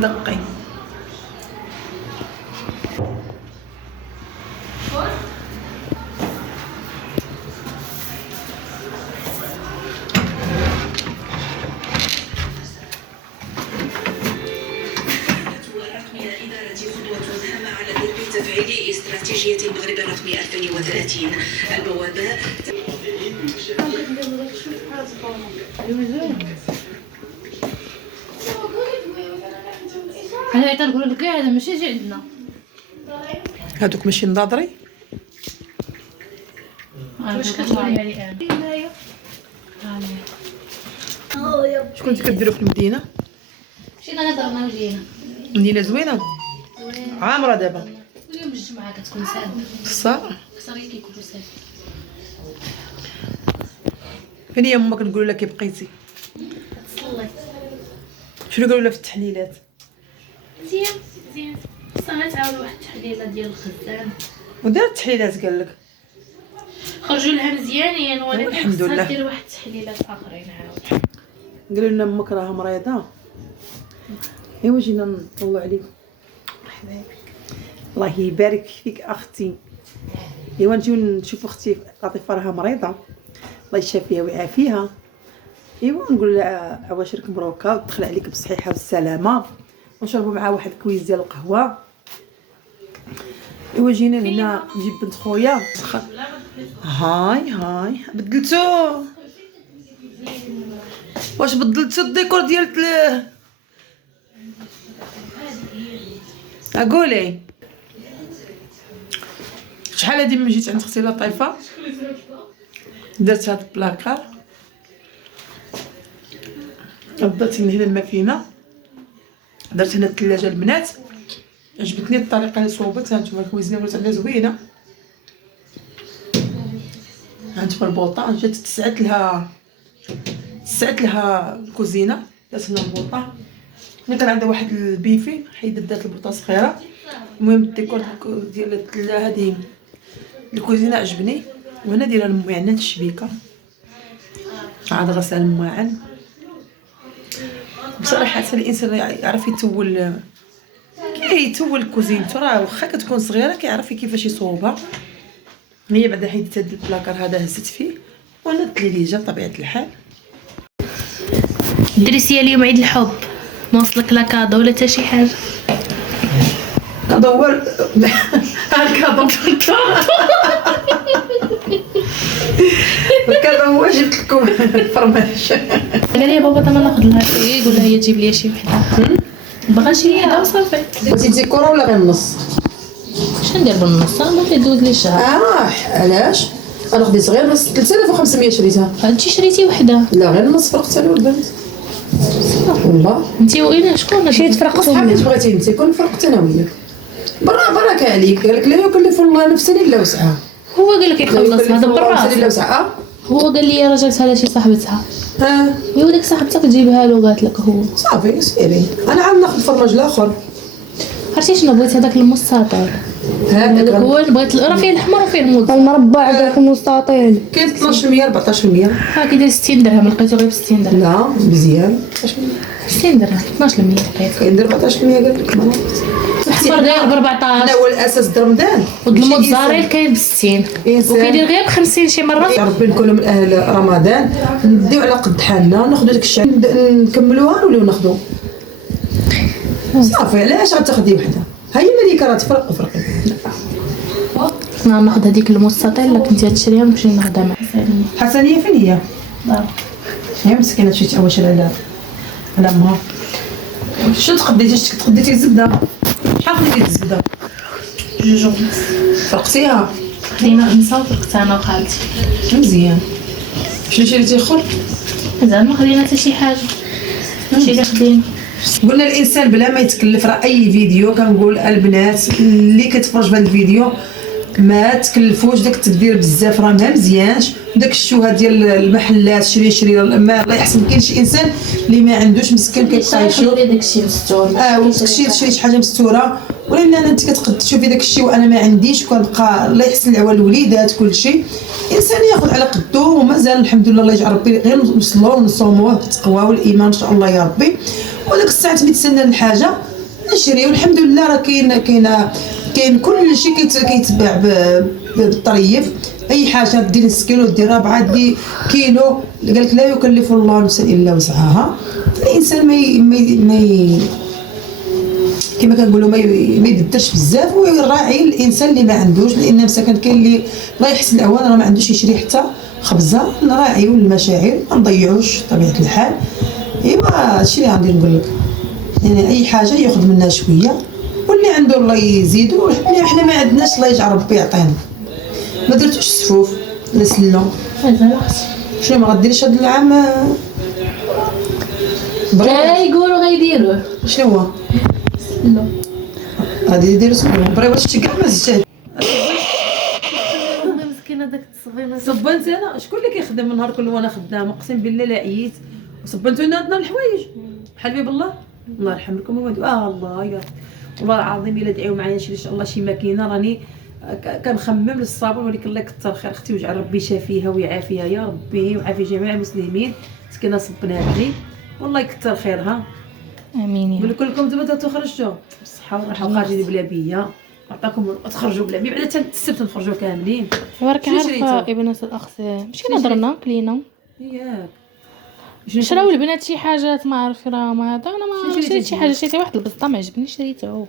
دقي. تفعيل استراتيجية المغرب الرقمي 2030 البوابة. انا تنقول لك هذا ماشي جي عندنا، هادوك ماشي نضاضري. واش كتقولي لي انا شكون انت كديروا في المدينه؟ مشينا نهضرنا وجينا. مدينه زوينه عامره دابا. اليوم الجمعه كتكون ساده صح. اكثر كيكونوا ساده. فين هي امك نقول لها كي بقيتي؟ تصلي شنو قالوا لها في التحليلات؟ مزيان مزيان. صنعت عاود واحد التحليله ديال الخزان ودار التحليلات قال لك؟ خرجوا لها مزيانين، ولكن الحمد لله. خصها دير واحد التحليلات اخرين عاود. قالوا لنا امك راها مريضه. ايوا جينا نطلعوا عليك. الله يبارك فيك اختي. ايوا نجيو نشوفوا اختي لطيفه راها مريضه، الله يشافيها ويعافيها. ايوا نقول لها عواشرك مبروكه وتدخل عليك بالصحيحه والسلامه، ونشربوا معها واحد الكويس ديال القهوه. ايوا جينا هنا نجيب بنت خويا. هاي بدلتو. واش بدلتو الديكور ديال اقولي شحال هادي من جيت عند اختي لطيفه درت هاد البلاكار، رديت من هنا الماكينه، درت هنا الثلاجه البنات. عجبتني الطريقه اللي صوبتها، نتوما الكويزينه ولات عندها زوينه. هانتوما البوطه جات تسعت لها الكوزينه، دات لنا البوطه. ملي كان عندها واحد البيفي حيدت دات البوطه صغيره. المهم الديكور ديال هذه الكوزينه عجبني. وهنا دايره المعانات الشبيكه، عاد غسل المواعن. بصراحه الانسان يعرف كيتول كوزينته، راه واخا كتكون صغيره كيعرف كيفاش يصوبها. هي بعدا حيدت هاد البلاكار هذا هزت فيه، وانا التليفزه بطبيعه الحال. دريسي اليوم عيد الحب، ما وصلك لا كادو ولا حتى شي حاجه؟ ادور الكادو هو جبت لكم الفرماج. قال لي بابا انا ناخذ لها ايه، قول لها هي تجيب لي شي وحده. بغا شي وحده وصافي. بغيتي ديكور ولا غير النص؟ اش ندير بالنص؟ ما كيدوز لي الشهر. علاش؟ انا خديت غير بس 3500 شريتها. انتي شريتي وحده؟ لا غير النص فرقتها له البنت. والله انتي وين شكون مشيت فرقت صحابي بغيتي انت كون فرقت انا وياك. برك عليك، قال لك لا يكلف الله نفسا الا وسعها. هو قال لك يخلص هذا بالراس. الا وسعها. هو قال لي رجعتها لشي صاحبتها. ايوا ديك صاحبتك تجيبها له، قالت لك هو صافي سيري. انا عاد ناخذ الفرماج الاخر. عرفتي شنو بغيت؟ هذاك المستطيل هذاك هو بغيت. راه فيه الاحمر وفيه الموز المربع داك المستطيل كاين 1200 1400. ها كيدير 60 درهم، لقيتو غير ب 60 درهم. لا مزيان 60 درهم 1200 لقيت. كيدير 1400 قال لك. الاحمر داير ب 14. لا هو الاساس د رمضان. والموتزاريلا كاين ب 60 وكيدير غير ب 50 شي مرات. يا ربي نكونوا من اهل رمضان، نديو على قد حالنا، ناخذوا داك الشيء نكملوها ونوليو ناخذوا. صافي علاش غتاخدي وحده؟ هي مليكه راه تفرق وفرقي. ناخذ هذيك المستطيل اللي كنتي تشريها ونمشي ناخذها مع حسنيه. حسنيه فين هي؟ هي مسكينه تمشي تعوش على امها. شنو تقديتي الزبده؟ شحال خديتي الزبده؟ 2 فرقتيها؟ خدينا 5 وفرقت انا وخالتي. مزيان. شنو شريتي اخر؟ زعما ما خدينا حتى شي حاجه، ماشي اللي خدينا. قلنا الانسان بلا ما يتكلف. راه اي فيديو كنقول البنات اللي كتفرج في هذا الفيديو ما تكلفوش داك التبذير بزاف، راه ما مزيانش. داك الشوهه ديال المحلات شري ما الله يحسن. كاين شي انسان اللي ما عندوش مسكين كيبقى يشوف داكشي مستور. وداكشي تشري شي حاجه مستوره، ولكن انت كتقد تشوفي داكشي وانا ما عنديش، وكنبقى الله يحسن العوال الوليدات كلشي. الانسان ياخذ على قدو ومازال الحمد لله. الله يجعل ربي غير نوصلوا ونصوموا بالتقوى والايمان ان شاء الله يا ربي. وداك الساعه ملي تسنى الحاجه ونشري، والحمد لله راه كاين كل شيء كيتباع بالطريف. اي حاجه دير نص كيلو دير ربعه دي كيلو، قال لك لا يكلف الله نفسا الا وسعها. فالانسان ما كما كنقولوا ما يبدلش بزاف ويراعي الانسان اللي ما عندوش، لان مساكن كاين اللي الله يحسن الاوان راه ما عندوش يشري حتى خبزه. نراعيو المشاعر ما نضيعوش طبيعه الحال. ايوا هادشي اللي غادي نقول لك، يعني اي حاجه ياخذ منها شويه، واللي عنده الله يزيدو، واللي حنا ما عندناش الله يجعل ربي يعطينا. ما درتوش السفوف لا سلو، شنو ما غديريش هاد العام؟ يقولوا غيديروه. شنو هو لا غادي يديروا سلو بريوات شتي كاع ما زدتش. مسكينه داك التصبينه. صبنت انا، شكون اللي كيخدم النهار كله وانا خدامه؟ اقسم بالله لا عييت وصبنت لنا عندنا الحوايج بحال باب الله. الله يرحم لكم والوالد. الله يا والله العظيم الا دعيو معايا نشري ان شاء الله شي ماكينه. راني كنخمم للصابون، ولكن الله يكثر خير اختي ويجعل ربي يشافيها ويعافيها يا ربي ويعافي جميع المسلمين. مسكينه صبناها لي والله يكثر خيرها. امين يا نقول لكم دابا تخرجوا بالصحه والراحه وخارجين بلا بيا، نعطيكم تخرجوا بلا بيا، بعدا السبت نخرجوا كاملين. تبارك شنو عارفه شريتو؟ ابنات الاخ مشينا درنا كلينا ياك شراو البنات شي حاجات ما عرف راهم هذا. انا شنو ما شريتي شريت شي حاجه، شريت واحد البسطه ما عجبني شريته.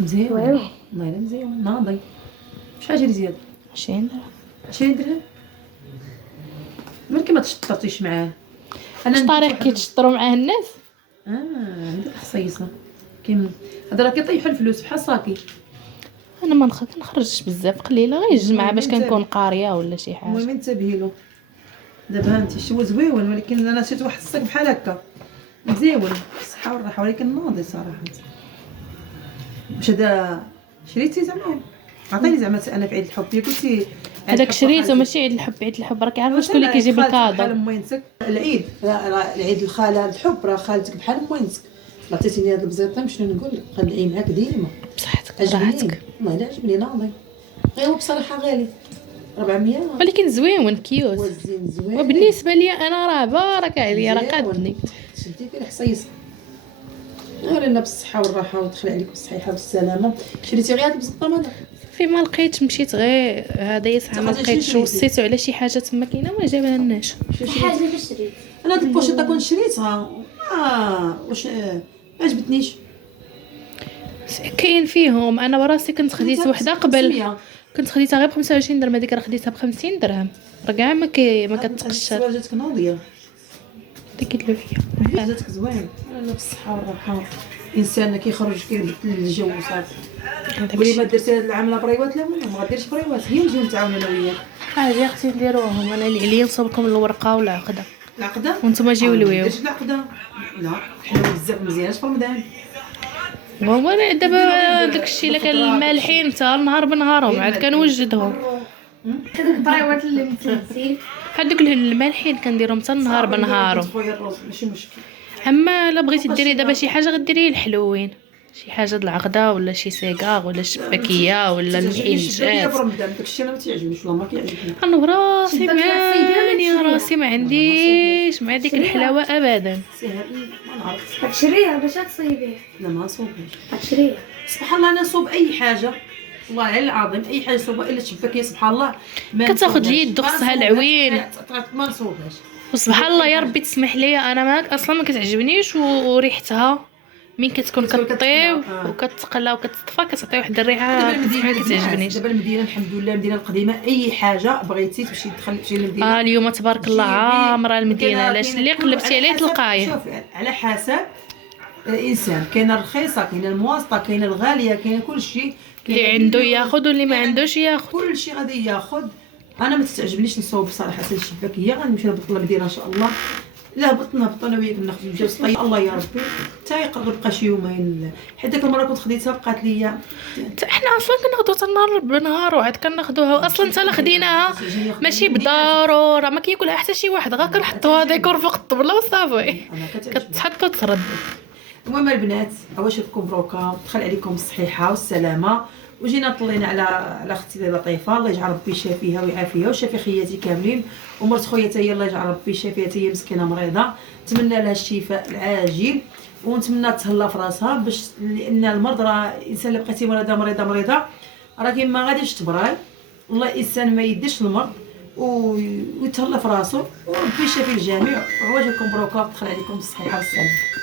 مزيان والله الا مزيان ناضي. شحال جري زياد؟ 20 درهم. 20 درهم. مالك ما تشطرتيش معاه؟ انا طريق كيتشطروا معاه الناس. عندك خصيصه كاين هذا راه كيطيحوا الفلوس بحال صاكي. انا ما كنخرجش بزاف قليله، غير الجمعه باش كنكون قاريه ولا شي حاجه. المهم انتبهي له دابا. انت شي هو زويون، ولكن انا شفت واحد الصاك بحال هكا مزيون بالصحه والراحه، ولكن ناضي صراحه. واش هذا شريتي زعما؟ عطيني زعما انا في عيد الحب قلتي هذاك شريته ماشي عيد الحب. عيد الحب راك عارفه شكون اللي كيجيب بحال الكادو. موينتك العيد، راه العيد الخاله الحب، راه خالتك بحال موينتك. عطيتيني هاد البزيطه شنو نقول لك، غندعي معاك ديما بصحتك عجبني براحتك. والله الا عجبني ناضي. غير هو بصراحه غالي 400 ولكن زوين كيوت. وزين زوين. وبالنسبه لي انا راه بارك عليا راه مزيان. قادني. شدي فيه الحصيصه. لا بالصحه والراحه ودخل عليكم بالصحيحه والسلامه. شريتي غير هاد البزطه ماذا؟ فيما لقيت مشيت غير هذا يسعى ما شنو لقيتش، شريتي؟ وصيتو على شي حاجه تما كاينه ما جابهالناش. حاجه باش شريت انا هاد البوشيطه كنت شريتها واش ما عجبتنيش. كاين فيهم. انا براسي كنت خديت وحده قبل، 500. كنت خديتها غير ب 25 درهم. هذيك راه خديتها ب 50 درهم. راه كاع ما كتقشر. السوالة جاتك ناضيه، ديك اللوفيه جاتك زوين. لا بالصحه والراحه. الانسان كيخرج كيبدل الجو وصافي. قولي ما درتي هاد العام لا بريوات لا والو، ما غاديرش بريوات، هي نجيو نتعاونوا انا وياك. هاجي اختي نديروهم. انا اللي عليا نصوبكم الورقه والعقده العقده وانتم جيو لويو. درتي العقده؟ لا حلوه بزاف مزيانه في رمضان. وانا دابا داكشي الا كان المالحين حتى نهار بنهارهم عاد كنوجدهم. هذوك البرايوات اللي متنسين بحال دوك المالحين كنديرهم حتى النهار بنهارهم. خويا الروز ماشي مشكل. اما الا بغيتي ديري دابا شي حاجه غديري الحلوين، شي حاجه د العقده ولا شي سيكار ولا الشباكيه ولا المحينجات. في رمضان داكشي انا ما تيعجبنيش والله، ما كيعجبني. انا براسي شباك معاني العصيدة راسي ما عنديش مع ديك الحلاوه ابدا. سهل ما نعرف. غتشريها باش تصيبيه. لا ما نصوبهاش. غتشريها سبحان الله انا نصوب اي حاجه والله العلي العظيم، اي حاجه نصوبها الا تشبكيه سبحان الله ما كتاخد نصوبهاش. اليد ما وخصها نصوبهاش. العوين. ما نصوبهاش. وسبحان الله يا ربي تسمح لي انا ما اصلا ما كتعجبنيش، وريحتها من كتكون كطيب وكتقلى وكتطفى كتعطي واحد الريحه دابا ما المدينه كتعجبنيش. دابا المدينه الحمد لله المدينه القديمه اي حاجه بغيتي تمشي تمشي للمدينه. اليوم تبارك الله عامره المدينه، علاش اللي قلبتي عليه تلقايه. شوف على حسب الانسان، كاينه الرخيصه كاينه المواسطه كاينه الغاليه كاينه كل شيء. اللي عنده ياخذ واللي ما عندوش ياخذ. كل شيء غادي ياخذ. انا ما تتعجبنيش نصوب صراحه سال الشباكيه، غنمشي نهبط للمدينه ان شاء الله. لا هبطنا انا وياك ناخذ الجوز طيب الله يا ربي حتى يقرب بقى شي يومين. حيت ديك المره كنت خديتها بقات ليا. احنا اصلا كناخذوها النهار بنهار وعاد كناخذوها اصلا حتى خديناها ماشي بالضروره ما كياكلها حتى شي واحد، غير كنحطوها ديكور فوق الطبله وصافي كتحط وترد. المهم البنات عواشركم مبروكه، دخل عليكم الصحيحه والسلامه، وجينا طلينا على اختي لطيفه، الله يجعل ربي يشافيها ويعافيها ويشافي خياتي كاملين، ومرت خويا حتى هي الله يجعل ربي يشافيها، حتى هي مسكينه مريضه، نتمنى لها الشفاء العاجل ونتمنى تهلا في راسها، باش لان المرض راه الانسان اللي بقيتي مريضه راه كيما غاديش تبراي، والله الانسان ما يديش المرض ويتهلا في راسو وربي يشافي الجميع. وعواجبكم بروكا، تدخل عليكم بالصحيحه والسلامه.